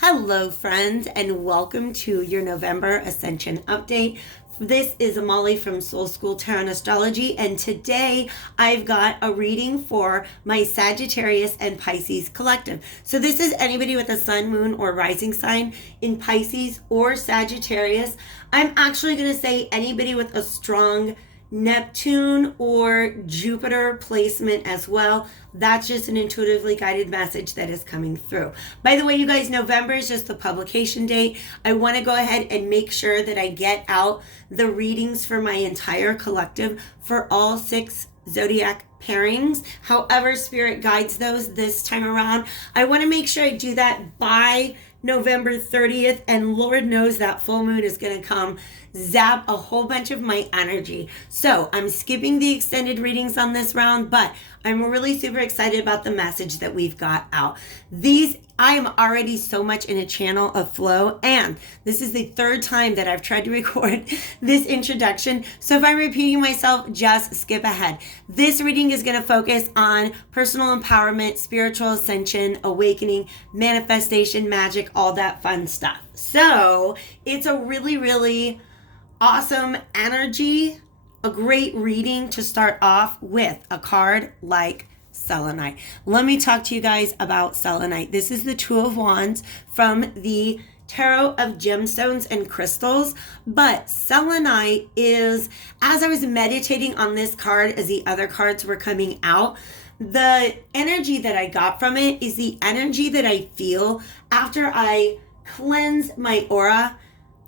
Hello, friends, and welcome to your November Ascension update. This is Molly from Soul School Tarot and Astrology, and today I've got a reading for my Sagittarius and Pisces collective. So this is anybody with a sun, moon, or rising sign in Pisces or Sagittarius. I'm actually going to say anybody with a strong Neptune or Jupiter placement as well. That's just an intuitively guided message that is coming through. By the way, you guys, November is just the publication date. I want to go ahead and make sure that I get out the readings for my entire collective for all 6 zodiac pairings. However, Spirit guides those this time around. I want to make sure I do that by November 30th, and Lord knows that full moon is going to come zap a whole bunch of my energy. So I'm skipping the extended readings on this round, but I'm really super excited about the message that we've got out. I am already so much in a channel of flow, and this is the 3rd time that I've tried to record this introduction. So if I'm repeating myself, just skip ahead. This reading is going to focus on personal empowerment, spiritual ascension, awakening, manifestation, magic, all that fun stuff. So it's a really awesome energy, a great reading to start off with a card like selenite. Let me talk to you guys about selenite. This is the 2 of Wands from the Tarot of Gemstones and Crystals, but selenite is, as I was meditating on this card as the other cards were coming out, the energy that I got from it is the energy that I feel after I cleanse my aura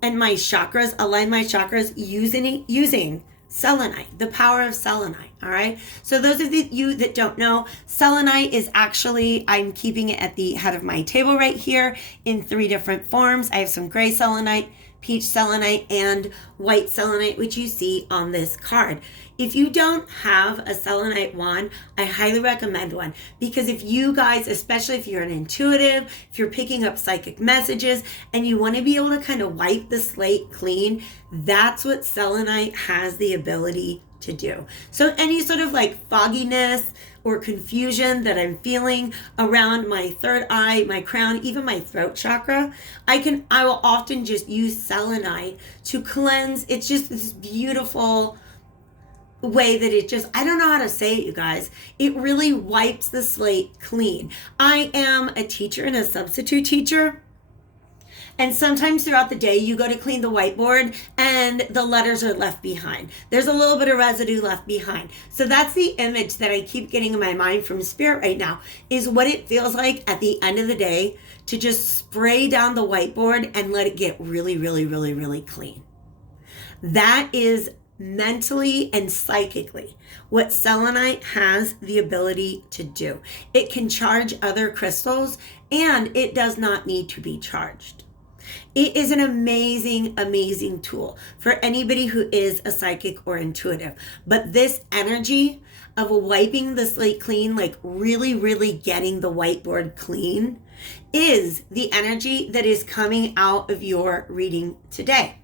and my chakras, align my chakras using selenite, the power of selenite. All right. So those of you that don't know, selenite is actually, I'm keeping it at the head of my table right here in 3 different forms. I have some gray selenite, peach selenite, and white selenite, which you see on this card. If you don't have a selenite wand, I highly recommend one, because if you guys, especially if you're an intuitive, if you're picking up psychic messages and you want to be able to kind of wipe the slate clean, that's what selenite has the ability to do. So any sort of like fogginess or confusion that I'm feeling around my 3rd eye, my crown, even my throat chakra, I will often just use selenite to cleanse. It's just this beautiful way that it just, I don't know how to say it, you guys. It really wipes the slate clean. I am a teacher and a substitute teacher. And sometimes throughout the day, you go to clean the whiteboard and the letters are left behind. There's a little bit of residue left behind. So that's the image that I keep getting in my mind from Spirit right now, is what it feels like at the end of the day to just spray down the whiteboard and let it get really clean. That is mentally and psychically what selenite has the ability to do. It can charge other crystals, and it does not need to be charged. It is an amazing tool for anybody who is a psychic or intuitive. But this energy of wiping the slate clean, like really getting the whiteboard clean, is the energy that is coming out of your reading today.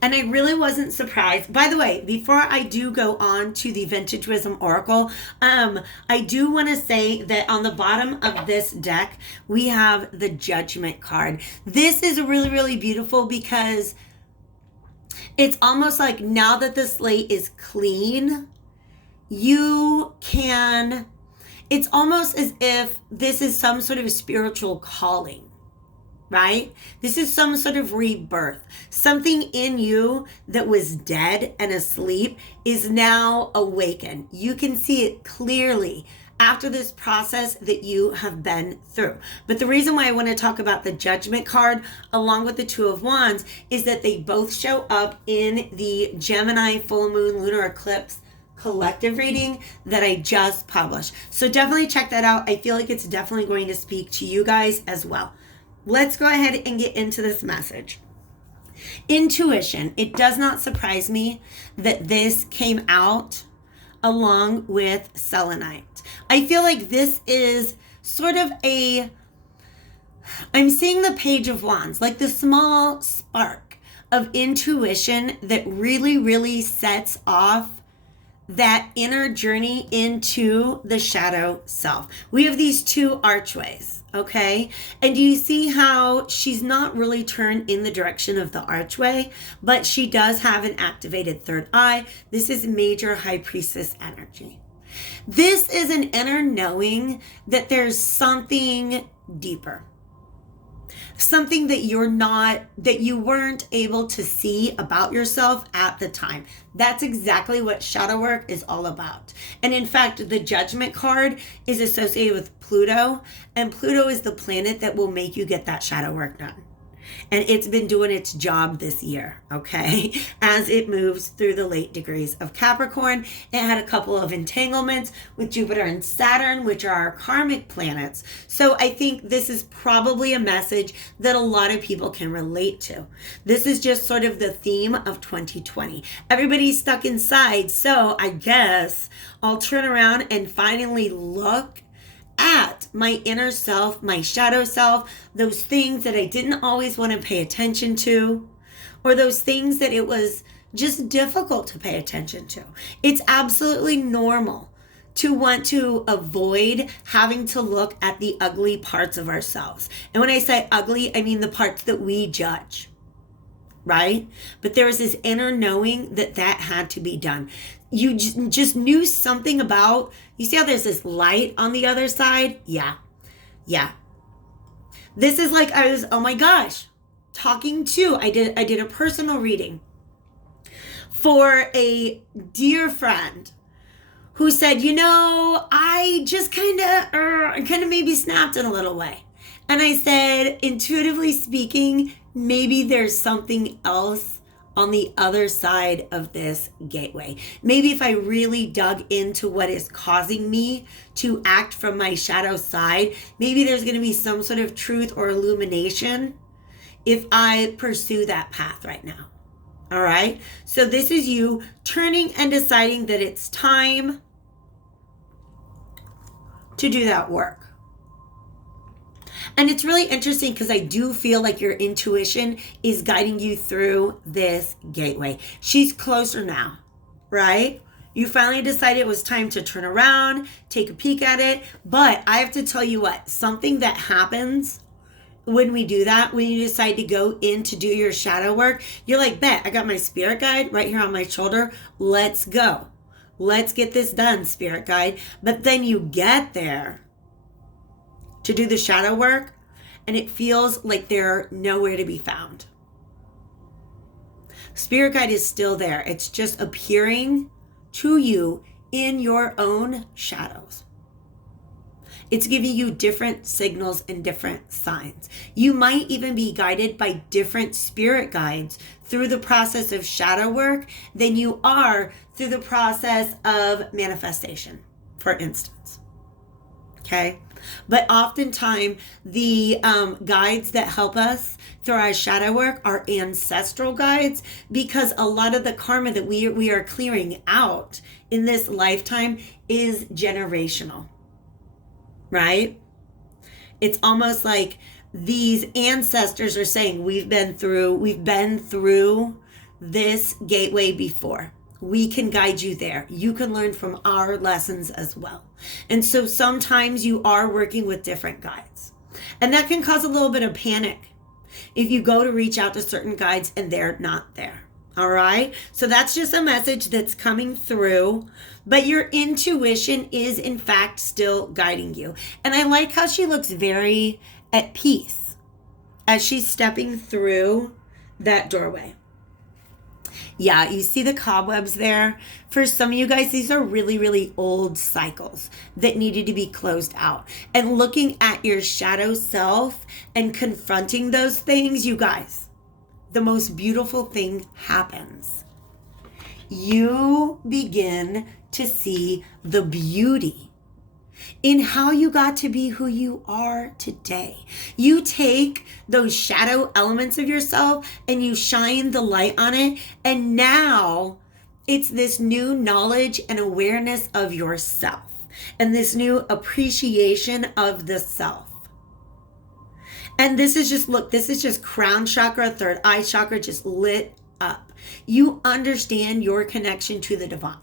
And I really wasn't surprised. By the way, before I do go on to the Vintage Wisdom Oracle, I do want to say that on the bottom of this deck, we have the Judgment card. This is really beautiful because it's almost like now that the slate is clean, it's almost as if this is some sort of a spiritual calling. Right? This is some sort of rebirth. Something in you that was dead and asleep is now awakened. You can see it clearly after this process that you have been through. But the reason why I want to talk about the Judgment card along with the 2 of Wands is that they both show up in the Gemini full moon lunar eclipse collective reading that I just published. So definitely check that out. I feel like it's definitely going to speak to you guys as well. Let's go ahead and get into this message. Intuition. It does not surprise me that this came out along with selenite. I feel like this is sort of I'm seeing the Page of Wands, like the small spark of intuition that really sets off that inner journey into the shadow self. We have these two archways, okay? And do you see how she's not really turned in the direction of the archway, but she does have an activated third eye? This is major high priestess energy. This is an inner knowing that there's something deeper. Something that you weren't able to see about yourself at the time. That's exactly what shadow work is all about. And in fact, the Judgment card is associated with Pluto, and Pluto is the planet that will make you get that shadow work done. And it's been doing its job this year, okay? As it moves through the late degrees of Capricorn, it had a couple of entanglements with Jupiter and Saturn, which are our karmic planets. So I think this is probably a message that a lot of people can relate to. This is just sort of the theme of 2020. Everybody's stuck inside, so I guess I'll turn around and finally look at my inner self, my shadow self, those things that I didn't always want to pay attention to, or those things that it was just difficult to pay attention to. It's absolutely normal to want to avoid having to look at the ugly parts of ourselves. And when I say ugly, I mean the parts that we judge, right? But there was this inner knowing that had to be done. You just knew something about, you see how there's this light on the other side? Yeah. This is like oh my gosh, talking to, I did a personal reading for a dear friend who said, I just kind of maybe snapped in a little way. And I said, intuitively speaking, maybe there's something else on the other side of this gateway. Maybe if I really dug into what is causing me to act from my shadow side, maybe there's going to be some sort of truth or illumination if I pursue that path right now. All right? So this is you turning and deciding that it's time to do that work. And it's really interesting because I do feel like your intuition is guiding you through this gateway. She's closer now, right? You finally decided it was time to turn around, take a peek at it. But I have to tell you what, something that happens when we do that, when you decide to go in to do your shadow work, you're like, bet, I got my spirit guide right here on my shoulder. Let's go. Let's get this done, spirit guide. But then you get there to do the shadow work, and it feels like they're nowhere to be found. Spirit guide is still there. It's just appearing to you in your own shadows. It's giving you different signals and different signs. You might even be guided by different spirit guides through the process of shadow work than you are through the process of manifestation, for instance. Okay? But oftentimes the guides that help us through our shadow work are ancestral guides, because a lot of the karma that we are clearing out in this lifetime is generational, right? It's almost like these ancestors are saying, we've been through this gateway before. We can guide you there. You can learn from our lessons as well. And so sometimes you are working with different guides. And that can cause a little bit of panic if you go to reach out to certain guides and they're not there. All right? So that's just a message that's coming through. But your intuition is, in fact, still guiding you. And I like how she looks very at peace as she's stepping through that doorway. Yeah, you see the cobwebs there? For some of you guys, these are really, really old cycles that needed to be closed out. And looking at your shadow self and confronting those things, you guys, the most beautiful thing happens. You begin to see the beauty in how you got to be who you are today. You take those shadow elements of yourself and you shine the light on it. And now it's this new knowledge and awareness of yourself and this new appreciation of the self. And this is just crown chakra, third eye chakra, just lit up. You understand your connection to the divine.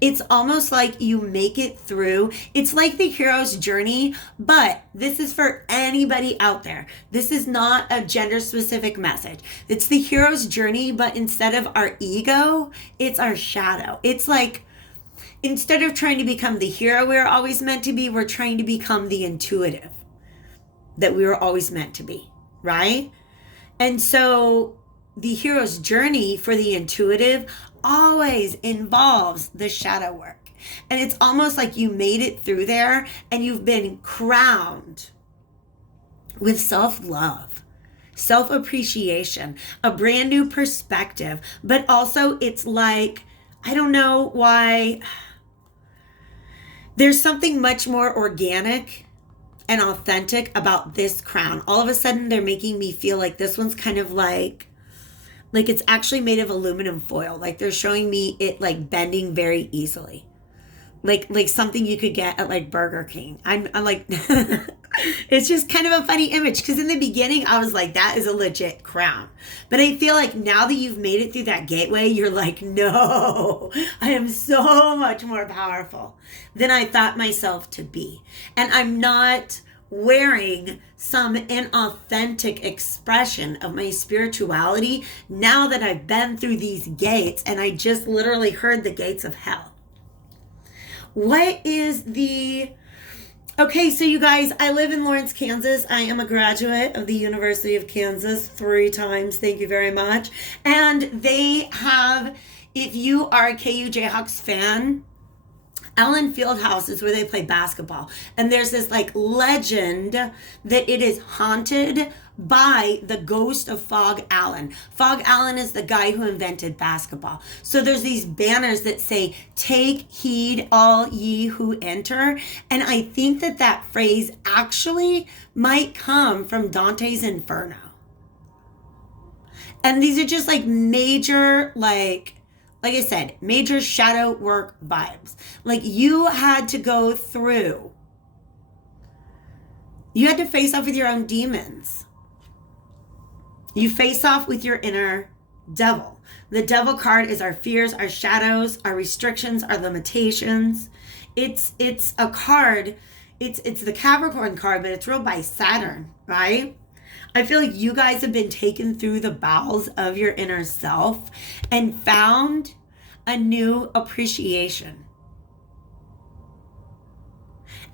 It's almost like you make it through. It's like the hero's journey, but this is for anybody out there. This is not a gender specific message. It's the hero's journey, but instead of our ego, it's our shadow. It's like, instead of trying to become the hero we were always meant to be, we're trying to become the intuitive that we were always meant to be, right? And so the hero's journey for the intuitive always involves the shadow work. And it's almost like you made it through there and you've been crowned with self-love, self-appreciation, a brand new perspective. But also it's like, I don't know why, there's something much more organic and authentic about this crown. All of a sudden they're making me feel like this one's kind of like it's actually made of aluminum foil. Like they're showing me it like bending very easily. Like something you could get at like Burger King. I'm like, it's just kind of a funny image because in the beginning I was like, that is a legit crown. But I feel like now that you've made it through that gateway, you're like, no, I am so much more powerful than I thought myself to be. And I'm not wearing some inauthentic expression of my spirituality now that I've been through these gates and I just literally heard the gates of hell. What is the... Okay, so you guys, I live in Lawrence, Kansas. I am a graduate of the University of Kansas 3 times. Thank you very much. And they have, if you are a KU Jayhawks fan, Allen Fieldhouse is where they play basketball. And there's this like legend that it is haunted by the ghost of Fog Allen. Fog Allen is the guy who invented basketball. So there's these banners that say, "Take heed all ye who enter." And I think that phrase actually might come from Dante's Inferno. And these are just like major, like I said, major shadow work vibes. Like you had to go through. You had to face off with your own demons. You face off with your inner devil. The devil card is our fears, our shadows, our restrictions, our limitations. It's a card. It's the Capricorn card, but it's ruled by Saturn, right? I feel like you guys have been taken through the bowels of your inner self and found a new appreciation.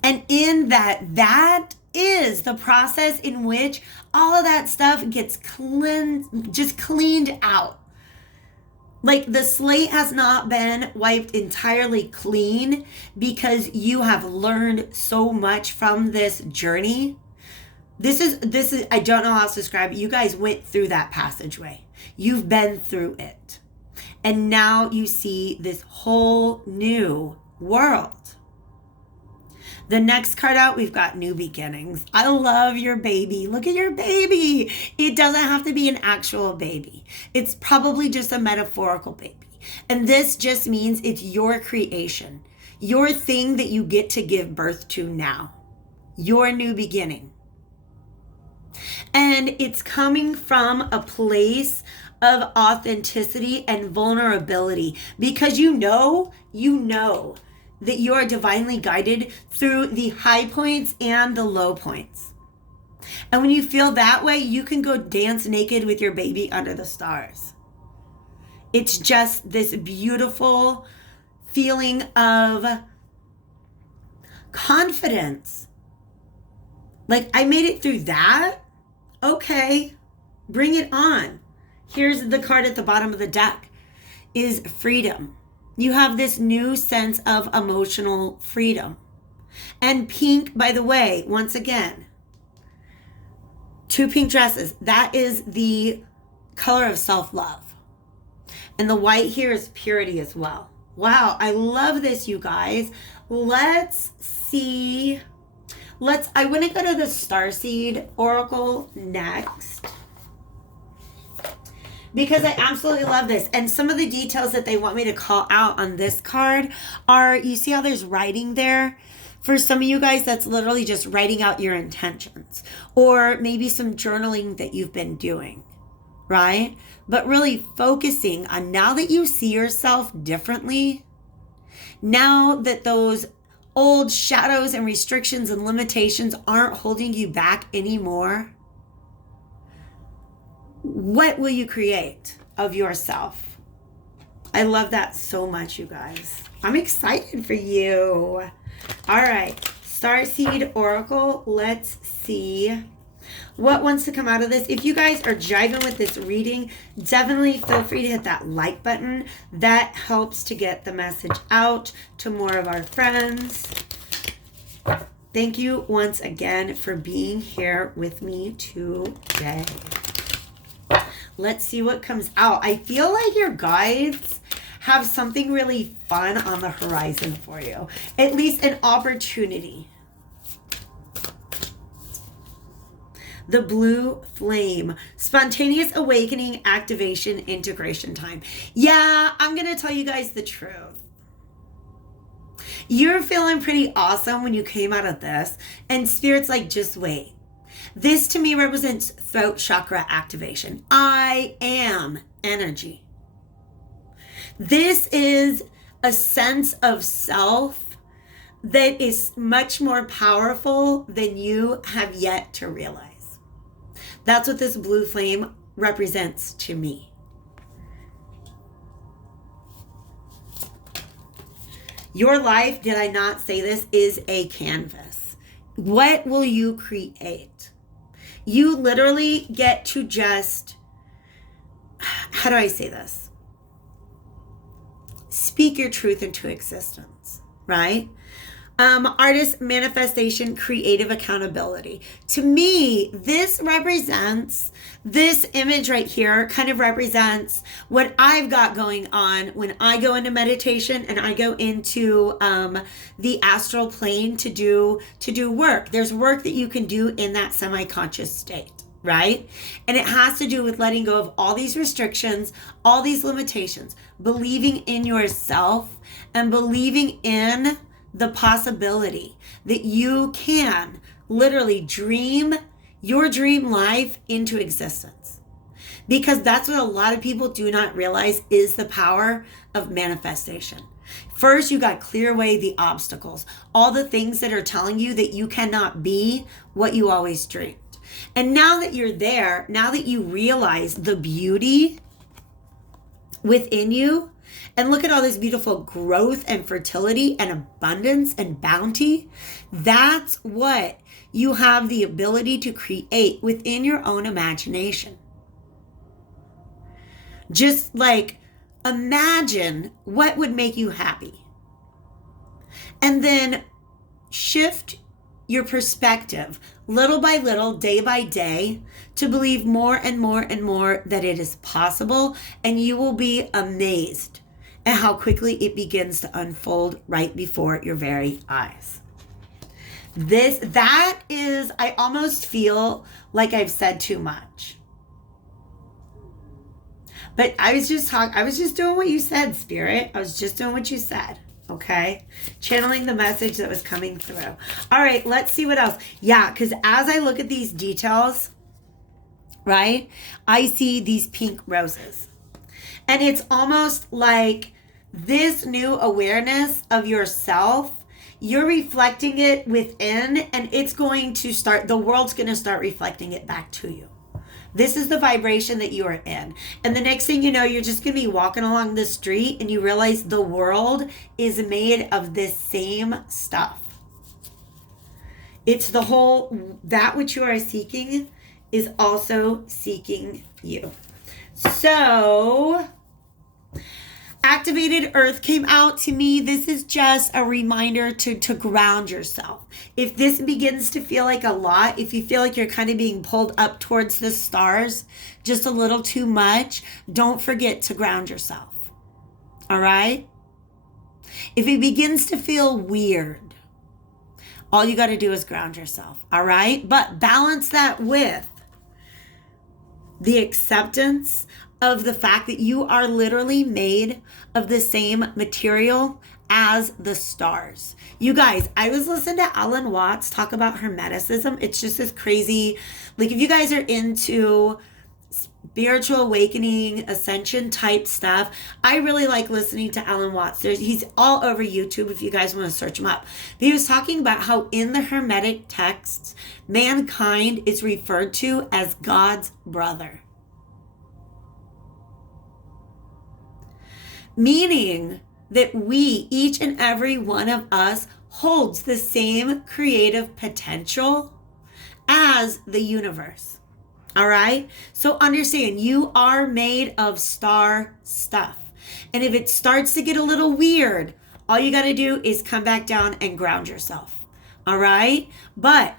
And in that is the process in which all of that stuff gets cleaned out. Like the slate has not been wiped entirely clean because you have learned so much from this journey. This is I don't know how else to describe it. You guys went through that passageway. You've been through it. And now you see this whole new world. The next card out, we've got new beginnings. I love your baby. Look at your baby. It doesn't have to be an actual baby. It's probably just a metaphorical baby. And this just means it's your creation, your thing that you get to give birth to now, your new beginning. And it's coming from a place of authenticity and vulnerability because you know that you are divinely guided through the high points and the low points. And when you feel that way, you can go dance naked with your baby under the stars. It's just this beautiful feeling of confidence. Like, I made it through that. Okay, bring it on. Here's the card at the bottom of the deck is freedom. You have this new sense of emotional freedom. And pink, by the way, once again, 2 pink dresses. That is the color of self-love. And the white here is purity as well. Wow, I love this, you guys. Let's see. I want to go to the Starseed Oracle next, because I absolutely love this. And some of the details that they want me to call out on this card are, you see how there's writing there? For some of you guys, that's literally just writing out your intentions, or maybe some journaling that you've been doing, right? But really focusing on, now that you see yourself differently, Now that those old shadows and restrictions and limitations aren't holding you back anymore, what will you create of yourself? I love that so much, you guys. I'm excited for you. All right, Starseed Oracle, let's see what wants to come out of this. If you guys are jiving with this reading, definitely feel free to hit that like button. That helps to get the message out to more of our friends. Thank you once again for being here with me today. Let's see what comes out. I feel like your guides have something really fun on the horizon for you. At least an opportunity. The blue flame. Spontaneous awakening, activation, integration time. Yeah, I'm going to tell you guys the truth. You're feeling pretty awesome when you came out of this. And Spirit's like, just wait. This to me represents throat chakra activation. I am energy. This is a sense of self that is much more powerful than you have yet to realize. That's what this blue flame represents to me. Your life, did I not say this, is a canvas. What will you create? You literally get to just, how do I say this? Speak your truth into existence, right? Artist manifestation, creative accountability. To me, this image right here kind of represents what I've got going on when I go into meditation and I go into the astral plane to do work. There's work that you can do in that semi-conscious state, right? And it has to do with letting go of all these restrictions, all these limitations, believing in yourself and believing in the possibility that you can literally dream your dream life into existence. Because that's what a lot of people do not realize is the power of manifestation. First, you got to clear away the obstacles, all the things that are telling you that you cannot be what you always dreamed. And now that you're there, now that you realize the beauty within you, and look at all this beautiful growth and fertility and abundance and bounty. That's what you have the ability to create within your own imagination. Just like imagine what would make you happy. And then shift your perspective little by little, day by day, to believe more and more and more that it is possible. And you will be amazed and how quickly it begins to unfold right before your very eyes. I almost feel like I've said too much. But I was just doing what you said, Spirit. I was just doing what you said, okay? Channeling the message that was coming through. All right, let's see what else. Yeah, because as I look at these details, right, I see these pink roses. And it's almost like this new awareness of yourself, you're reflecting it within, and the world's going to start reflecting it back to you. This is the vibration that you are in. And the next thing you know, you're just going to be walking along the street and you realize the world is made of this same stuff. It's that which you are seeking is also seeking you. So, activated earth came out to me. This is just a reminder to ground yourself. If this begins to feel like a lot, if you feel like you're kind of being pulled up towards the stars just a little too much, don't forget to ground yourself. All right? If it begins to feel weird, all you got to do is ground yourself. All right? But balance that with the acceptance of the fact that you are literally made of the same material as the stars. You guys, I was listening to Alan Watts talk about Hermeticism. It's just this crazy, like if you guys are into spiritual awakening, ascension type stuff. I really like listening to Alan Watts. He's all over YouTube if you guys want to search him up. But he was talking about how in the Hermetic texts, mankind is referred to as God's brother. Meaning that we, each and every one of us, holds the same creative potential as the universe. All right? So understand, you are made of star stuff. And if it starts to get a little weird, all you got to do is come back down and ground yourself. All right? But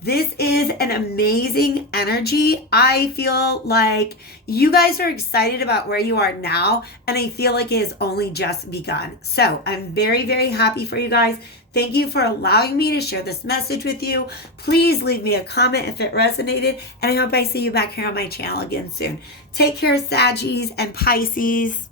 this is an amazing energy. I feel like you guys are excited about where you are now, and I feel like it has only just begun. So I'm very, very happy for you guys. Thank you for allowing me to share this message with you. Please leave me a comment if it resonated, and I hope I see you back here on my channel again soon. Take care, Saggies and Pisces.